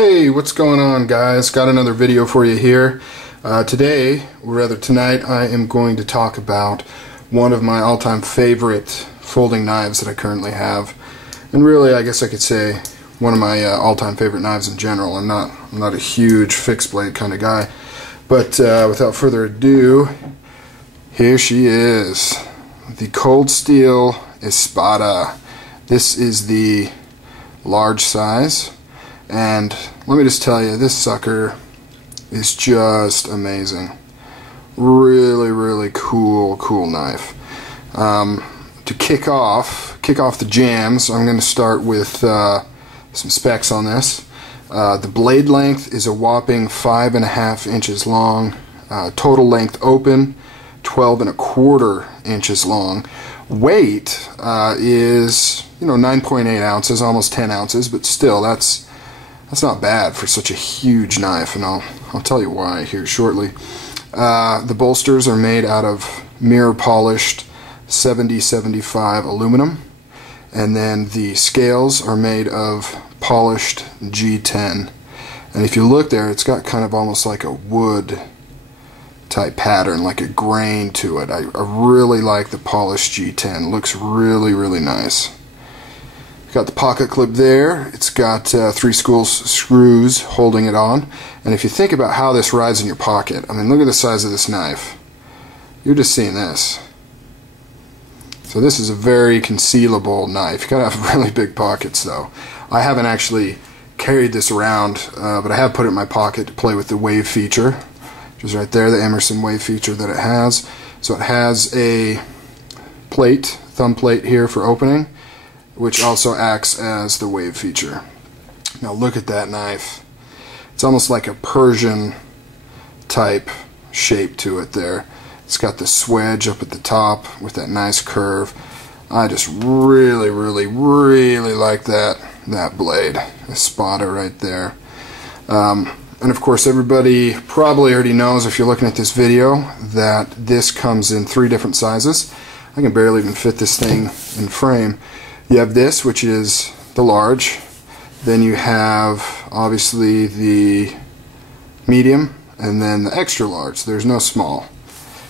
Hey, what's going on, guys? Got another video for you here. Today, or rather tonight, I am going to talk about one of my all-time favorite folding knives that I currently have. And really, I guess I could say one of my all-time favorite knives in general. I'm not a huge fixed blade kind of guy. But without further ado, here she is. The Cold Steel Espada. This is the large size. And let me just tell you, this sucker is just amazing. Really cool knife. To kick off the jams, I'm going to start with some specs on this. The blade length is a whopping 5.5 inches long. Total length open, 12.25 inches long. Weight is 9.8 ounces, almost 10 ounces, but still that's not bad for such a huge knife, and I'll tell you why here shortly. The bolsters are made out of mirror polished 7075 aluminum, and then the scales are made of polished G10. And if you look there, it's got kind of almost like a wood type pattern, like a grain to it. I really like the polished G10. Looks really nice. Got the pocket clip there. It's got 3 screws holding it on. And if you think about how this rides in your pocket, I mean, look at the size of this knife. You're just seeing this. So this is a very concealable knife. You gotta have really big pockets though. I haven't actually carried this around, but I have put it in my pocket to play with the wave feature, which is right there, the Emerson wave feature that it has. So it has a plate, thumb plate here for opening, which also acts as the wave feature. Now look at that knife. It's almost like a Persian type shape to it there. It's got the swedge up at the top with that nice curve. I just really like that blade. Espada right there. And of course, everybody probably already knows, if you're looking at this video, that this comes in 3 different sizes. I can barely even fit this thing in frame. You have this, which is the large. Then you have, obviously, the medium, and then the extra large. There's no small.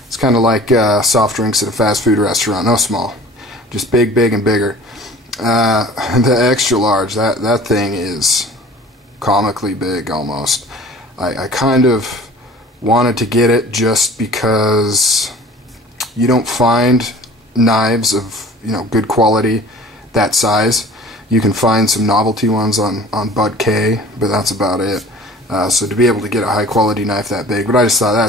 It's kind of like soft drinks at a fast food restaurant. No small. Just big and bigger. The extra large, that thing is comically big almost. I kind of wanted to get it just because you don't find knives of good quality that size. You can find some novelty ones on Bud K, but that's about it. So to be able to get a high quality knife that big, but I just thought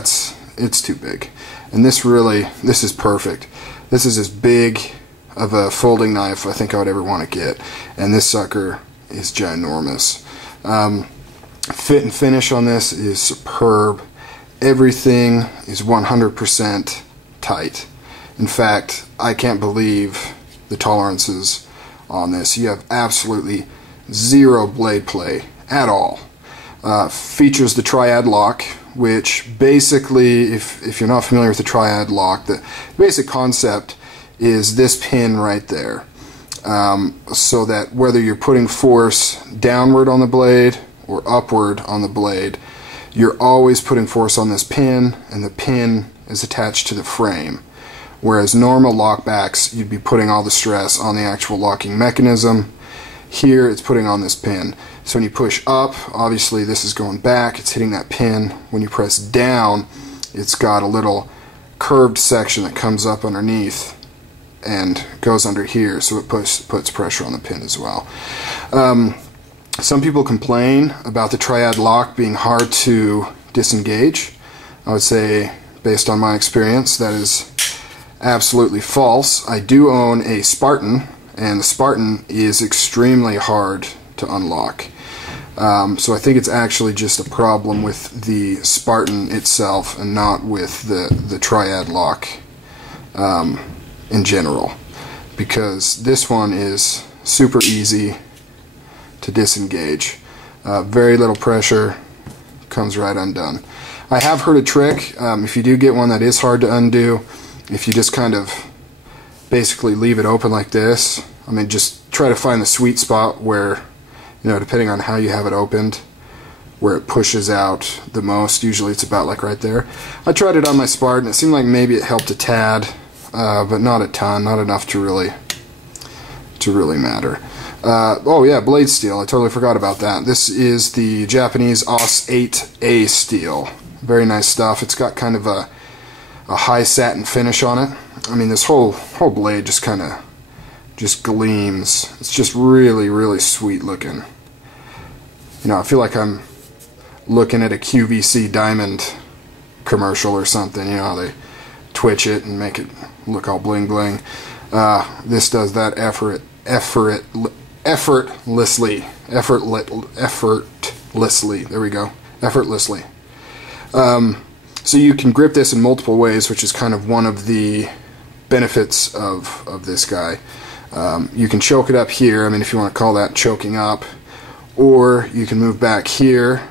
it's too big. And this is perfect. This is as big of a folding knife I think I would ever want to get, and this sucker is ginormous. Fit and finish on this is superb. Everything is 100% tight. In fact, I can't believe the tolerances on this. You have absolutely zero blade play at all. Features the triad lock, which basically, if you're not familiar with the triad lock, the basic concept is this pin right there. So that whether you're putting force downward on the blade or upward on the blade, you're always putting force on this pin, and the pin is attached to the frame. Whereas normal lockbacks, you'd be putting all the stress on the actual locking mechanism. Here, it's putting on this pin. So when you push up, obviously this is going back, it's hitting that pin. When you press down, it's got a little curved section that comes up underneath and goes under here, so it puts pressure on the pin as well. Some people complain about the triad lock being hard to disengage. I would say, based on my experience, that is absolutely false. I do own a Spartan, and the Spartan is extremely hard to unlock. So I think it's actually just a problem with the Spartan itself and not with the triad lock in general, because this one is super easy to disengage. Very little pressure, comes right undone. I have heard a trick, if you do get one that is hard to undo, if you just kind of basically leave it open like this, I mean, just try to find the sweet spot where, depending on how you have it opened, where it pushes out the most. Usually it's about like right there. I tried it on my Spartan and it seemed like maybe it helped a tad, but not a ton, not enough to really matter. Oh yeah, blade steel, I totally forgot about that. This is the Japanese AUS 8A steel. Very nice stuff. It's got kind of a high satin finish on it. I mean, this whole blade just kind of gleams. It's just really, really sweet looking. You know, I feel like I'm looking at a QVC diamond commercial or something. You know, they twitch it and make it look all bling bling. This does that effortlessly. There we go. Effortlessly. So you can grip this in multiple ways, which is kind of one of the benefits of this guy. You can choke it up here, I mean, if you want to call that choking up, or you can move back here,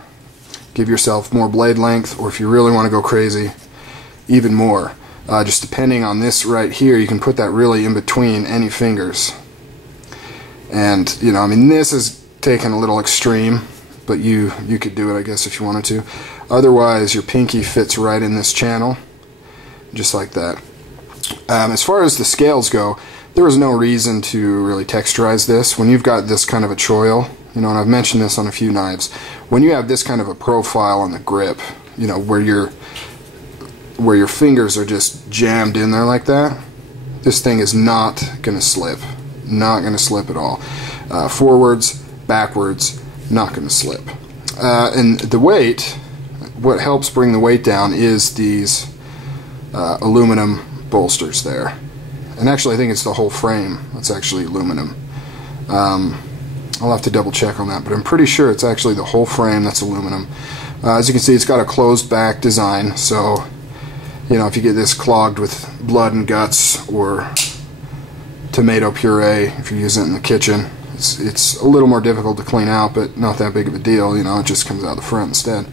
give yourself more blade length, or if you really want to go crazy, even more. Just depending on this right here, you can put that really in between any fingers. And, you know, I mean, this is taken a little extreme, but you could do it, I guess, if you wanted to. Otherwise, your pinky fits right in this channel, just like that. As far as the scales go, there was no reason to really texturize this. When you've got this kind of a choil, you know, and I've mentioned this on a few knives, when you have this kind of a profile on the grip, you know, where your fingers are just jammed in there like that, this thing is not going to slip. Not going to slip at all. Forwards, backwards, not going to slip. And the weight, what helps bring the weight down is these aluminum bolsters there. And actually I think it's the whole frame that's actually aluminum. I'll have to double check on that, but I'm pretty sure it's actually the whole frame that's aluminum. As you can see, it's got a closed back design, so you know, if you get this clogged with blood and guts or tomato puree, if you use it in the kitchen, it's a little more difficult to clean out, but not that big of a deal. You know, it just comes out the front instead.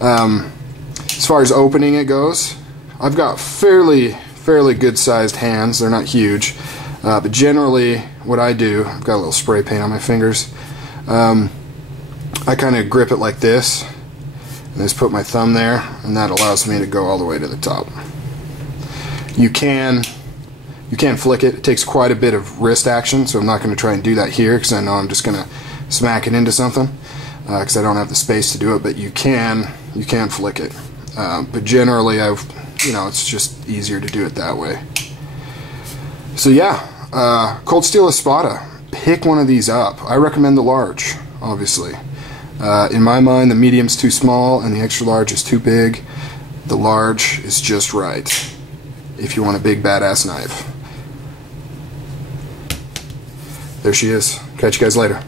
As far as opening it goes, I've got fairly good sized hands. They're not huge, but generally what I do, I've got a little spray paint on my fingers. I kind of grip it like this and just put my thumb there, and that allows me to go all the way to the top. You can flick it. It takes quite a bit of wrist action, so I'm not going to try and do that here because I know I'm just going to smack it into something because I don't have the space to do it. But you can flick it. But generally, you know, it's just easier to do it that way. So yeah, cold steel Espada. Pick one of these up. I recommend the large, obviously. In my mind, the medium's too small and the extra large is too big. The large is just right if you want a big badass knife. There she is. Catch you guys later.